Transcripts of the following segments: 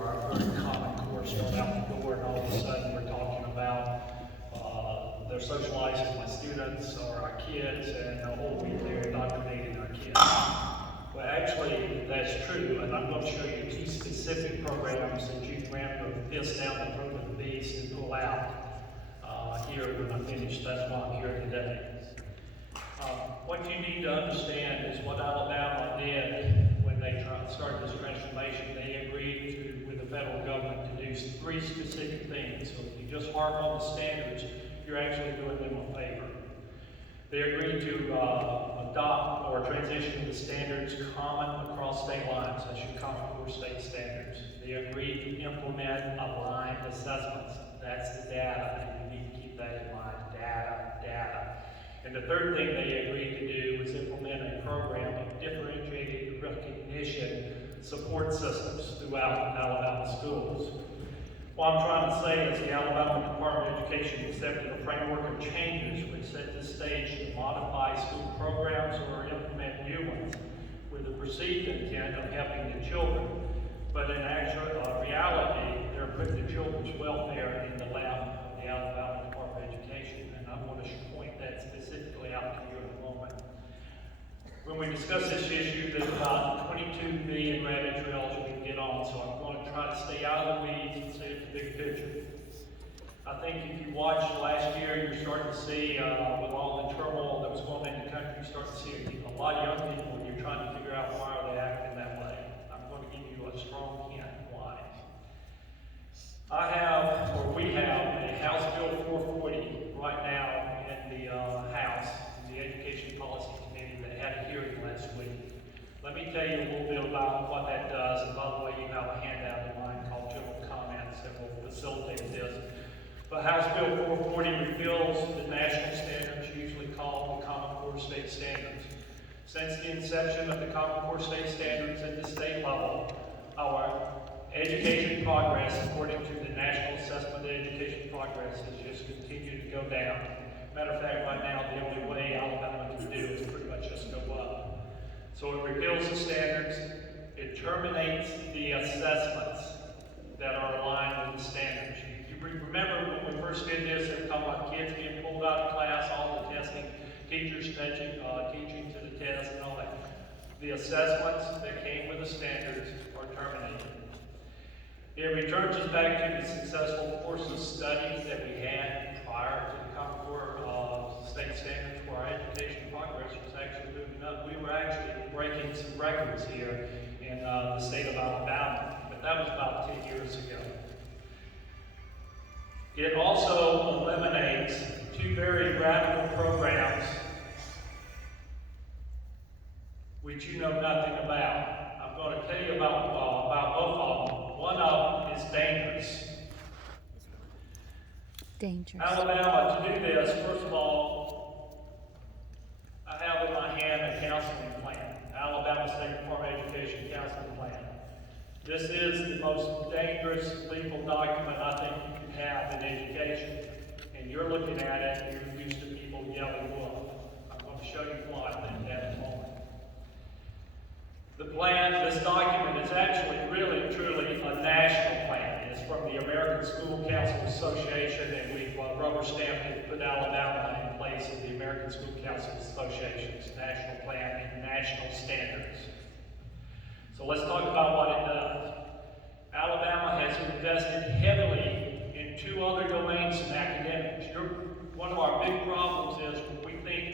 where our very common core start out the door and all of a sudden we're talking about they're socializing with my students or our kids, and the whole week they're indoctrinating our kids. Well, actually, that's true, and I'm going to show you two specific programs that you can ramp this down the throat of the beast and pull out here when I finish. That's why I'm here today. What you need to understand is what Alabama did when they started this transformation. They agreed with the federal government to do three specific things. So if you just harp on the standards, you're actually doing them a favor. They agreed to adopt or transition the standards common across state lines. That's your Common Core state standards. They agreed to implement aligned assessments. That's the data, and you need to keep that in mind. Data. And the third thing they agreed to do was implement a program of differentiated recognition support systems throughout Alabama schools. What I'm trying to say is the Alabama Department of Education accepted a framework of changes which set the stage to modify school programs or implement new ones with the perceived intent of helping the children. But in actual reality, they're putting the children's welfare in the lap of the Alabama Department of Education. And I'm going to point that specifically out to you in a moment. When we discuss this issue, there's about 22 billion rabbit trails we can get on, so I'm going to try to stay out of the weeds and see the big picture. I think if you watched last year, you're starting to see, with all the turmoil that was going in the country, you're starting to see a lot of young people, and you're trying to figure out why are they acting that way. I'm going to give you a strong hint why. We have a House Bill 440 right now in the House, in the Education Policy Committee, that had a hearing last week. Let me tell you a little bit about what that does, and by the way, you have a handout in mine called General Comments that will facilitate this. But House Bill 440 repeals the national standards, usually called the Common Core State Standards. Since the inception of the Common Core State Standards at the state level, our education progress, according to the National Assessment of Education Progress, has just continued to go down. Matter of fact, right now, the only way Alabama can do is pretty much just go up. So it repeals the standards, it terminates the assessments that are aligned with the standards. You remember when we first did this, they were talking about kids being pulled out of class, all the testing, teachers teaching to the test and all that. The assessments that came with the standards are terminated. It returns us back to the successful course of studies that we had prior to the Common Core state standards, where our education progress was actually moving up. We were actually breaking some records here in the state of Alabama, but that was about 10 years ago. It also eliminates two very radical programs which you know nothing about. I'm going to tell you about both of them. One of them is dangerous. Alabama, to do this, first of all, I have in my hand a counseling plan, Alabama State Department of Education counseling plan. This is the most dangerous legal document I think you can have in education. And you're looking at it, and you're used to people yelling wolf. I'm going to show you why in that moment. The plan, this document is actually really, truly a national plan. It's from the American School Council Association, and we've rubber stamped it, put Alabama in place of the American School Council Association's national plan and national standards. So let's talk about what it does. Alabama has invested heavily in two other domains in academics. One of our big problems is when we think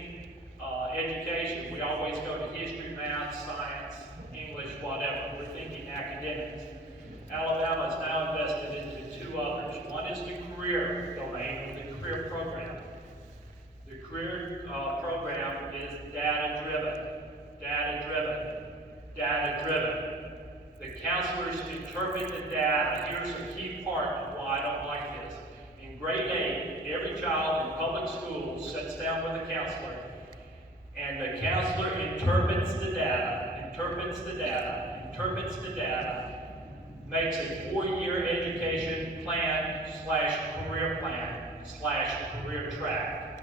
education, we always go to history, math, science, English, whatever. We're thinking academics. Alabama has now invested into two others. One is the career domain, or the career program. The career program is data-driven. The counselors interpret the data. Here's a key part of why I don't like this. In grade 8, every child in public schools sits down with a counselor, and the counselor interprets the data, makes a 4-year education plan / career plan / career track,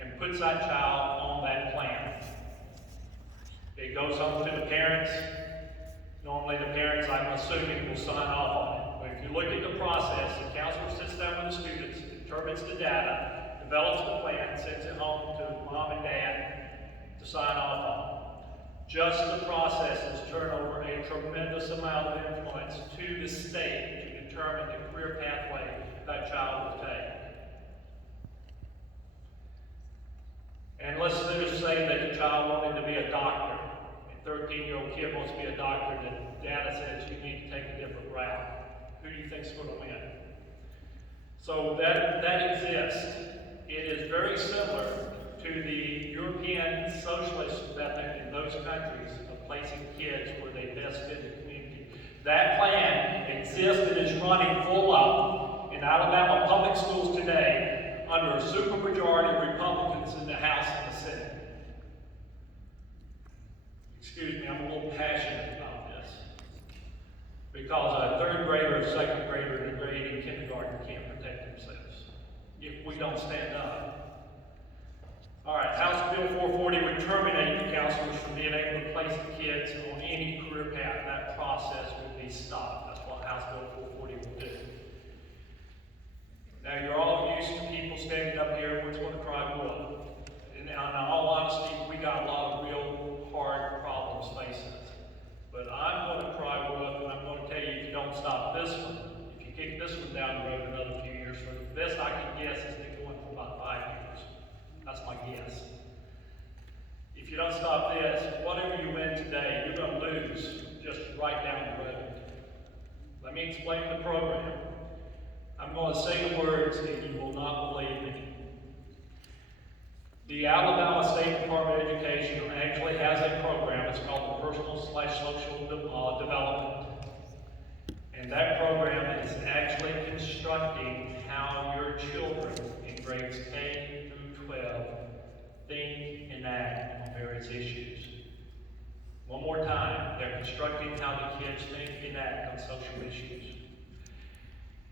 and puts that child on that plan. It goes home to the parents. Normally the parents, I'm assuming, will sign off on it. you look at the process, the counselor sits down with the students, determines the data, develops the plan, sends it home to mom and dad to sign off on. Just the processes turn over a tremendous amount of influence to the state to determine the career pathway that child will take. And let's just say that the child wanted to be a doctor. A 13-year-old kid wants to be a doctor, and data says you need to take a different route. Who do you think's going to win? So that exists. It is very similar to the European socialist method in those countries of placing kids where they best fit the community. That plan exists and is running full up in Alabama public schools today under a supermajority of Republicans in the House and the Senate. Excuse me, I'm a little passionate about this. Because a third grader or second grader in a grade in kindergarten can't protect themselves if we don't stand up. All right, House Bill 440 would terminate the counselors from being able to place the kids on any career path. That process would be stopped. That's what House Bill 440 will do. Now, you're all used to people standing up here, everyone's going to cry wolf. And in all honesty, we got a lot of real hard problems facing us. But I'm going to cry wolf, and I'm going to tell you, if you don't stop this one, if you kick this one down the road another few years, for the best I can guess is they're going for about 5 years. That's my guess. If you don't stop this, whatever you win today, you're going to lose just right down the road. Let me explain the program. I'm going to say the words and you will not believe me. The Alabama State Department of Education actually has a program. It's called the Personal/Social Development. And that program is actually constructing how your children in grades K through 12 think and act on various issues. One more time, they're constructing how the kids think and act on social issues.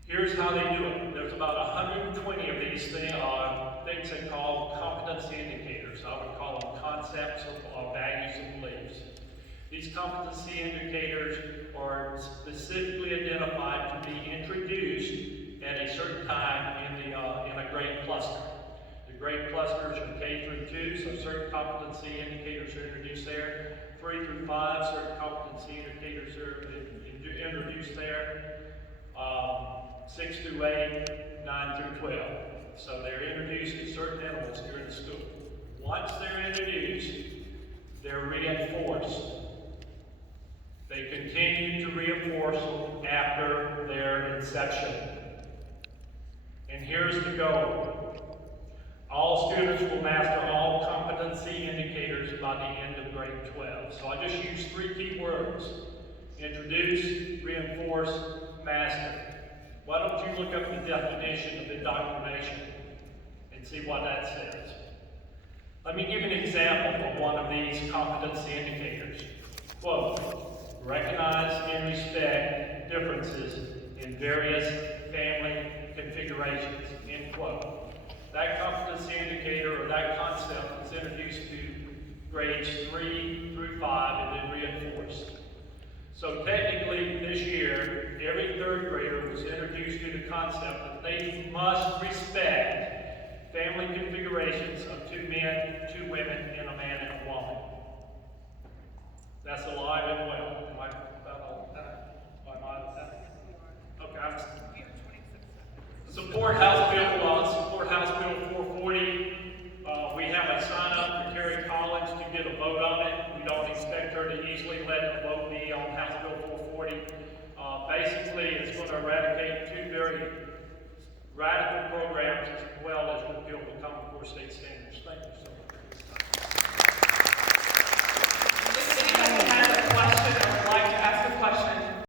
Here's how they do it. There's about 120 of these things they call competency indicators. I would call them concepts of values and beliefs. These competency indicators are specifically identified to be introduced at a certain time in a grade cluster. The grade clusters are K through 2, so certain competency indicators are introduced there. 3 through 5, certain competency indicators are introduced there. 6 through 8, 9 through 12. So they're introduced at certain intervals during the school. Once they're introduced, they're reinforced. They continue to reinforce them after their inception. And here's the goal. All students will master all competency indicators by the end of grade 12. So I just used 3 key words: introduce, reinforce, master. Why don't you look up the definition of indoctrination and see what that says? Let me give an example of one of these competency indicators. Quote, recognize and respect differences in various family configurations, end quote. That competency indicator or that concept is introduced to grades 3 through 5 and then reinforced. So technically this year, every third grader was introduced to the concept that they must respect family configurations of 2 men, 2 women, and a man and a woman. That's alive and well. Am I about all that? Am I out of time? Okay. Support House Bill 440. We have a sign up for Terry Collins to get a vote on it. We don't expect her to easily let the vote be on House Bill 440. Basically, it's going to eradicate 2 very radical programs as well as repeal the Common Core state standards.